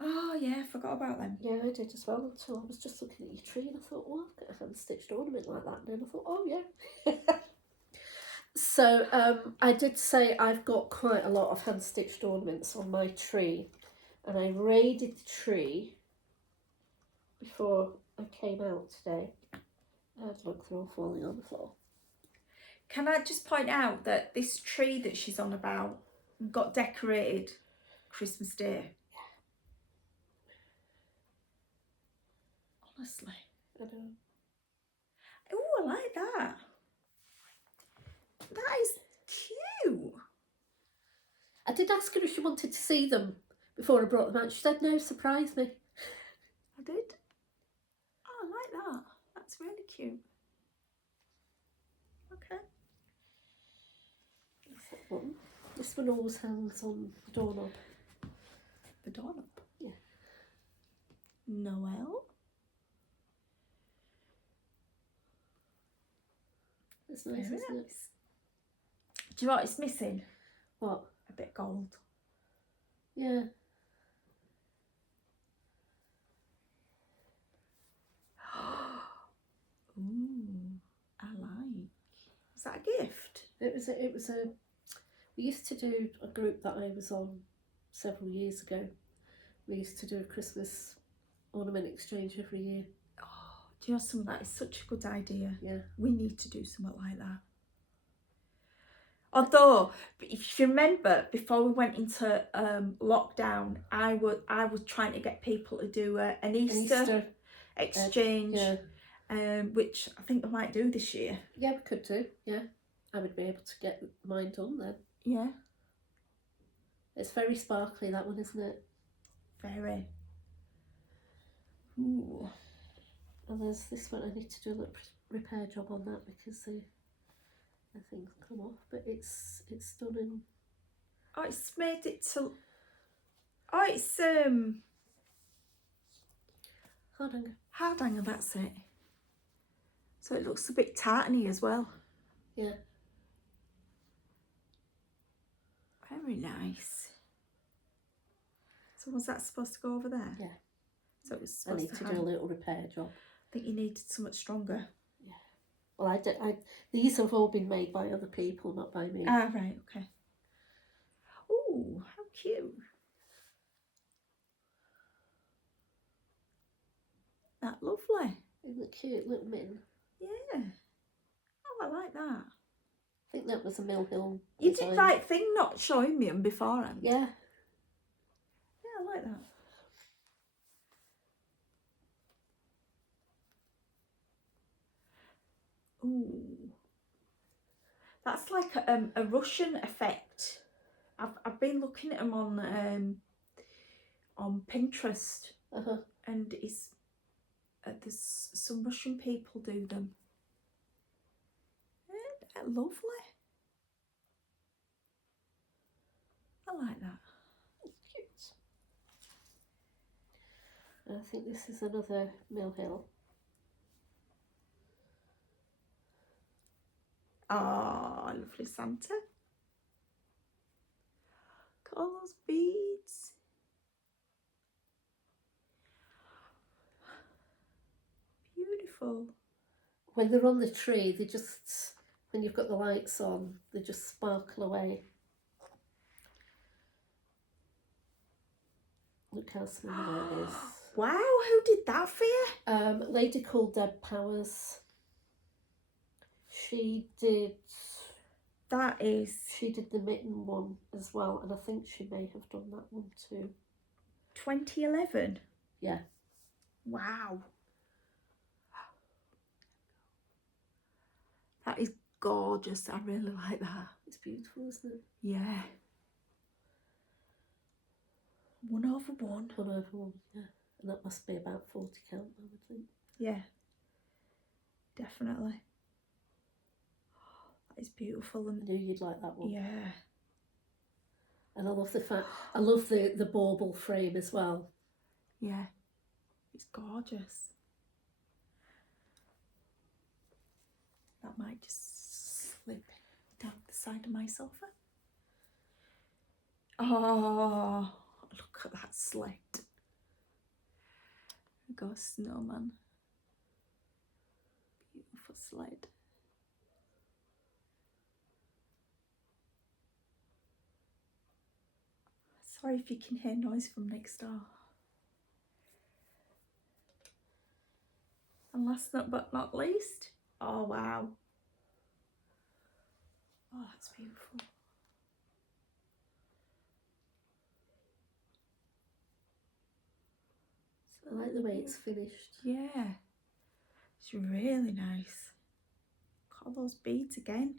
Oh yeah, I forgot about them. Yeah, I did as well, until I was just looking at your tree and I thought, well, I've got a hand-stitched ornament like that. And then I thought, oh yeah. So I did say I've got quite a lot of hand-stitched ornaments on my tree, and I raided the tree before I came out today. Look, they're all falling on the floor. Can I just point out that this tree that she's on about got decorated Christmas Day? Honestly. I know. Oh, I like that. That is cute. I did ask her if she wanted to see them before I brought them out. She said no, surprise me. I did. Oh, I like that. That's really cute. Okay. That's that one. This one always hangs on the doorknob. The doorknob? Yeah. Noel? It's nice, Very isn't nice. it? Do you know what it's missing? What? A bit gold. Yeah. Ooh, I like. Is that a gift? It was a. We used to do a group that I was on several years ago. We used to do a Christmas ornament exchange every year. Oh, do you know something? That is such a good idea. Yeah. We need to do something like that. Although, if you remember, before we went into lockdown, I was trying to get people to do an Easter exchange, which I think we might do this year. Yeah, we could do. Yeah, I would be able to get mine done then. Yeah. It's very sparkly, that one, isn't it? Very. Ooh. And there's this one. I need to do a little repair job on that because the things come off, but it's done in. Oh, it's made it to. Oh, it's hard hanger. That's it. So it looks a bit tartany as well. Yeah. Very nice. So was that supposed to go over there? Yeah. So it was I supposed need to do a little repair job. I think you needed something stronger. Yeah. Well, these have all been made by other people, not by me. Ah, right, okay. Ooh, how cute. That lovely. Isn't it cute, little mitten? Yeah. Oh, I like that. I think that was a Mill Hill You design. did the right thing not showing me them beforehand. Yeah. Yeah, I like that. Ooh. That's like a Russian effect. I've been looking at them on Pinterest, and it's there's some Russian people do them. They're lovely. I like that. That's cute. And I think this is another Mill Hill. Oh, lovely Santa. Look at all those beads. Beautiful. When they're on the tree, they just, when you've got the lights on, they just sparkle away. Look how small that is. Wow, who did that for you? A lady called Deb Powers. She did the mitten one as well, and I think she may have done that one too. 2011? Yeah. Wow. That is gorgeous. I really like that. It's beautiful, isn't it? Yeah. 1/1. 1/1, yeah. And that must be about 40 count, I would think. Yeah. Definitely. That is beautiful. I knew you'd like that one. Yeah. And I love the bauble frame as well. Yeah. It's gorgeous. That might just slip down the side of my sofa. Oh, look at that sled. There goes snowman. Beautiful sled. Sorry if you can hear noise from next door. And last but not least, oh wow. Oh, that's beautiful. I like the way it's finished. Yeah, it's really nice. Look at all those beads again.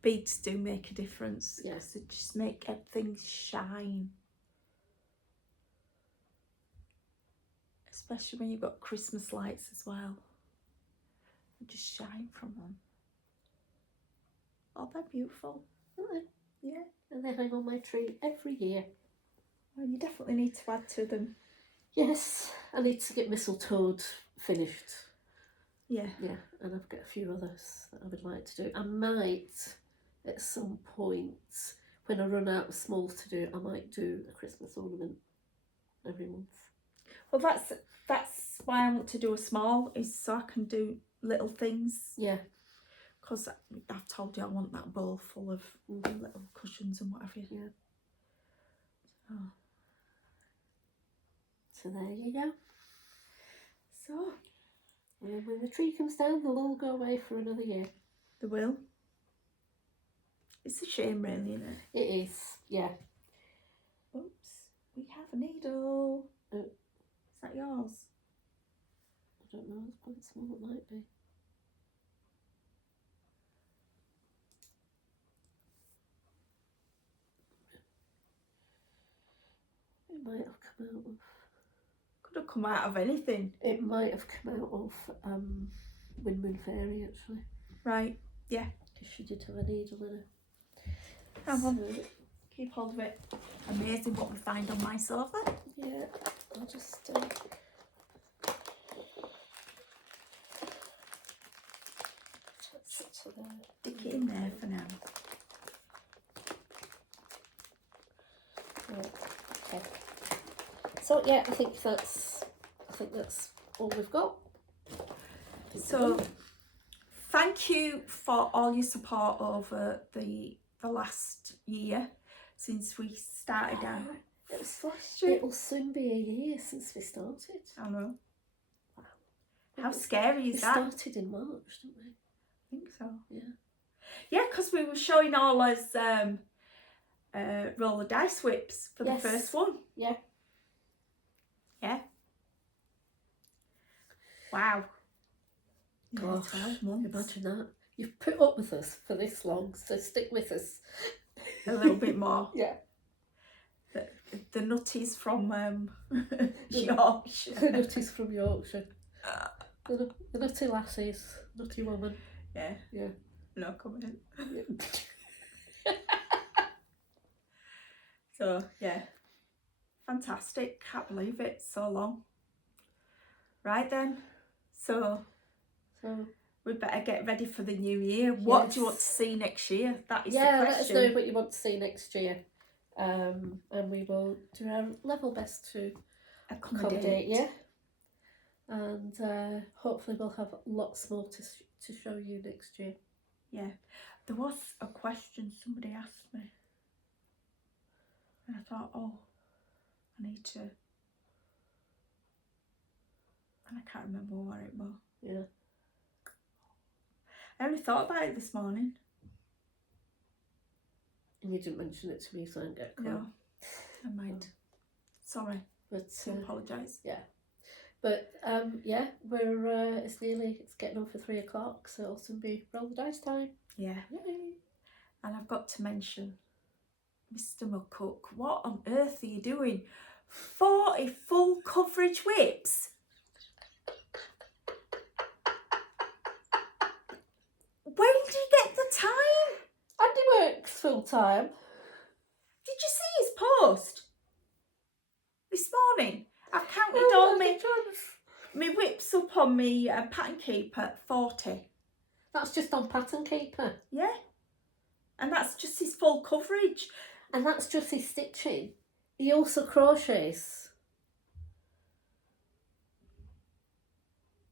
Beads do make a difference. Yes, they just make everything shine. Especially when you've got Christmas lights as well. They just shine from them. Oh, they're beautiful. Aren't they? Yeah. And they hang on my tree every year. Well, you definitely need to add to them. Yes, I need to get mistletoed finished. Yeah. Yeah, and I've got a few others that I would like to do. I might, at some point, when I run out of small to do, I might do a Christmas ornament every month. Well, that's why I want to do a small, is so I can do little things. Yeah. Because I've told you I want that bowl full of little cushions and whatever. Yeah. Oh. So there you go. So. And when the tree comes down, they'll all go away for another year. They will. It's a shame, really, isn't it? It is, yeah. Oops, we have a needle. Oh. Is that yours? I don't know, it's quite small, it might be. It might have come out of... Could have come out of anything. It might have come out of Windman Fairy, actually. Right, yeah. Because she did have a needle in her. Hang on. Keep hold of it. Amazing what we find on my sofa. Yeah, I'll just... stick it in there for now. Right, okay. So yeah, I think that's all we've got. So thank you for all your support over the last year since we started out. It was Flosstube. It will soon be a year since we started. I know. Wow. How scary is that? We started in March, didn't we? I think so. Yeah. Yeah, because we were showing all us roller dice whips for the first one. Yeah. Yeah. Wow. Gosh, 12 months. Imagine that. You've put up with us for this long, so stick with us. A little bit more. Yeah. The nutties from Yorkshire. The nutties from Yorkshire. The nutty lassies. Nutty woman. Yeah. Yeah. No comment. Yeah. So, yeah. Fantastic. Can't believe it. So long. Right then. So we better get ready for the new year. What do you want to see next year? That is the question. Let us know what you want to see next year. And we will do our level best to accommodate you. And hopefully we'll have lots more to show you next year. Yeah. There was a question somebody asked me. And I thought, oh, I need to, and I can't remember where it was. Yeah. I only thought about it this morning. And you didn't mention it to me, so I didn't get a call. No, I might. Sorry, But I apologise. yeah. But yeah, we're it's getting on for 3 o'clock, so it'll soon be roll the dice time. Yeah. Yay. And I've got to mention, Mr. McCook, what on earth are you doing? 40 full coverage whips? Where did you get the time? Andy works full time. Did you see his post? This morning, I've counted all my whips up on my pattern keeper, 40. That's just on pattern keeper. Yeah. And that's just his full coverage. And that's just his stitching. He also crochets.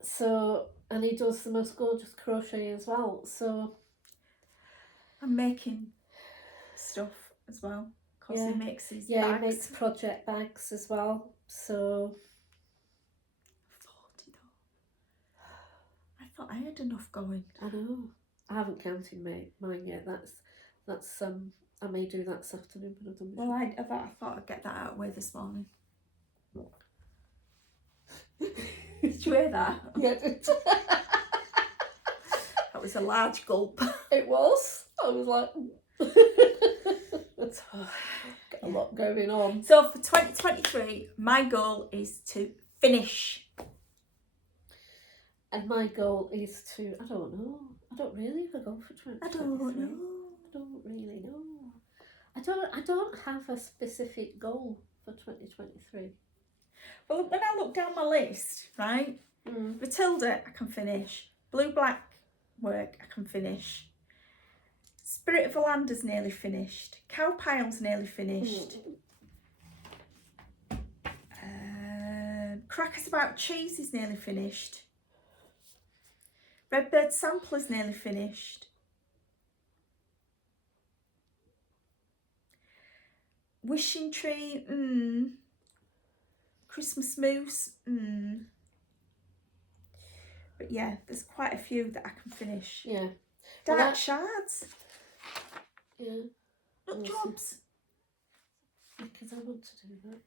So, and he does the most gorgeous crochet as well. So I'm making stuff as well. Because he makes his bags. He makes project bags as well. So 40 though. I thought I had enough going. I know. I haven't counted mine yet. That's I may do that this afternoon when I've done my Well, I thought I'd get that out of the way this morning. Did you hear that? Yeah. That was a large gulp. It was. I was like, got a lot going on. So for 2023, my goal is to finish. And my goal is to, I don't know. I don't really have a goal for 2023. I don't know. I don't really know. I don't have a specific goal for 2023. Well, when I look down my list, right? Matilda, I can finish. Blue Black work, I can finish. Spirit of the Land is nearly finished. Cow Pile's nearly finished. Crackers About Cheese is nearly finished. Redbird Sampler's nearly finished. Wishing Tree, Christmas Moose, But yeah, there's quite a few that I can finish. Yeah. Dark Shards. Yeah. Nut Jobs. Because I want to do that.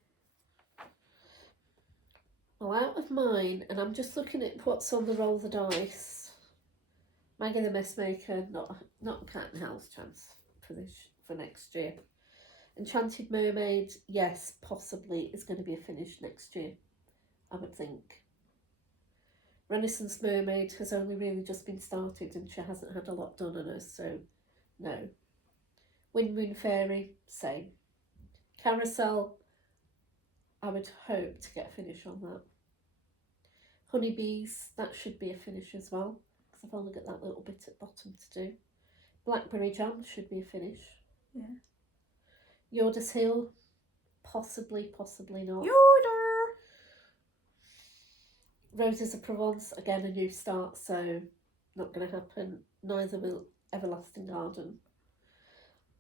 Well, out of mine, and I'm just looking at what's on the roll the dice. Maggie the Messmaker, not a cat and house chance for next year. Enchanted Mermaid, yes, possibly is going to be a finish next year, I would think. Renaissance Mermaid has only really just been started and she hasn't had a lot done on her, so no. Wind Moon Fairy, same. Carousel, I would hope to get a finish on that. Honeybees, that should be a finish as well, because I've only got that little bit at bottom to do. Blackberry Jam should be a finish. Yeah. Yoda's Hill, possibly not. Yoda! Roses of Provence, again a new start, so not going to happen. Neither will Everlasting Garden.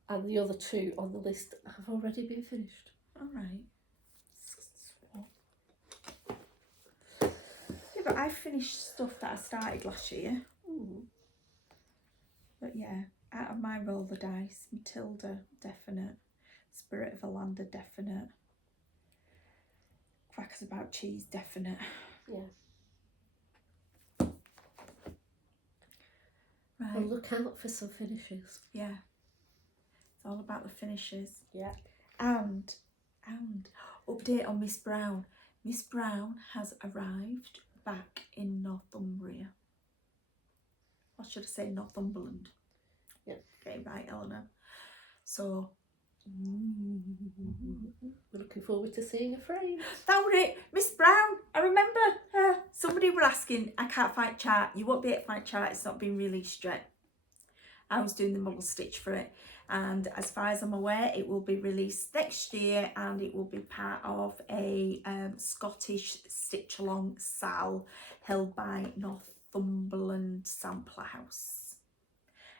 And the other two on the list have already been finished. Alright. Yeah, but I finished stuff that I started last year. But yeah, out of my roll the dice, Matilda, definite. Spirit of the Land, definite. Crackers About Cheese, definite. Yeah. Right. Well, look out for some finishes. Yeah. It's all about the finishes. Yeah. And update on Miss Brown. Miss Brown has arrived back in Northumbria. Or should I say Northumberland? Yeah. Getting right, Eleanor. So we're looking forward to seeing a frame. That was it. Miss Brown, I remember somebody were asking, I can't find chart. You won't be able to find chart, it's not been released yet. I was doing the model stitch for it, and as far as I'm aware, it will be released next year, and it will be part of a Scottish stitch along sale held by Northumberland Sampler House.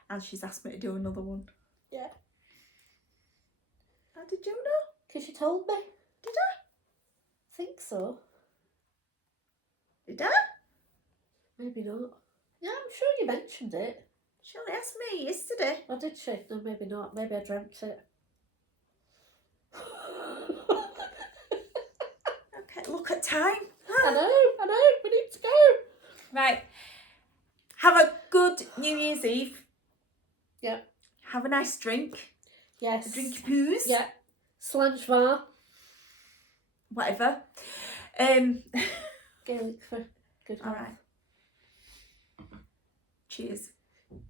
And she's asked me to do another one. Yeah. How did you know? Because you told me. Did I? think so. Did I? Maybe not. Yeah, I'm sure you mentioned it. Shirley asked me yesterday. Oh, did she? No, maybe not. Maybe I dreamt it. Okay, look at time. I know. We need to go. Right. Have a good New Year's Eve. Yeah. Have a nice drink. Yes. Drink your poos. Yeah. Slanjvar. Whatever. Gaelic for good All health. right. Cheers.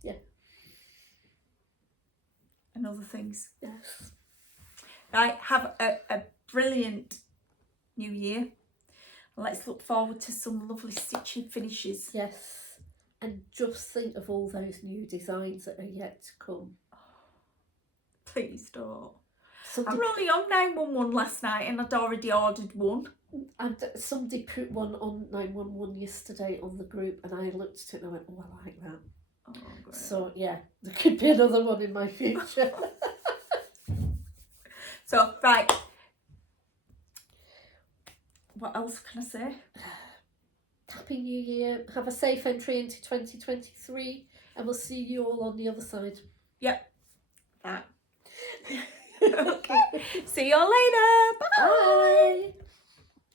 Yeah. And other things. Yes. Right. Have a brilliant New Year. Let's look forward to some lovely stitching finishes. Yes. And just think of all those new designs that are yet to come. Please don't. Somebody, I were only on 911 last night and I'd already ordered one. and somebody put one on 911 yesterday on the group, and I looked at it and I went, oh, I like that. Oh, great. So, yeah, there could be another one in my future. So, right. What else can I say? Happy New Year. Have a safe entry into 2023, and we'll see you all on the other side. Yep. That. Okay. See you all later. Bye. Bye.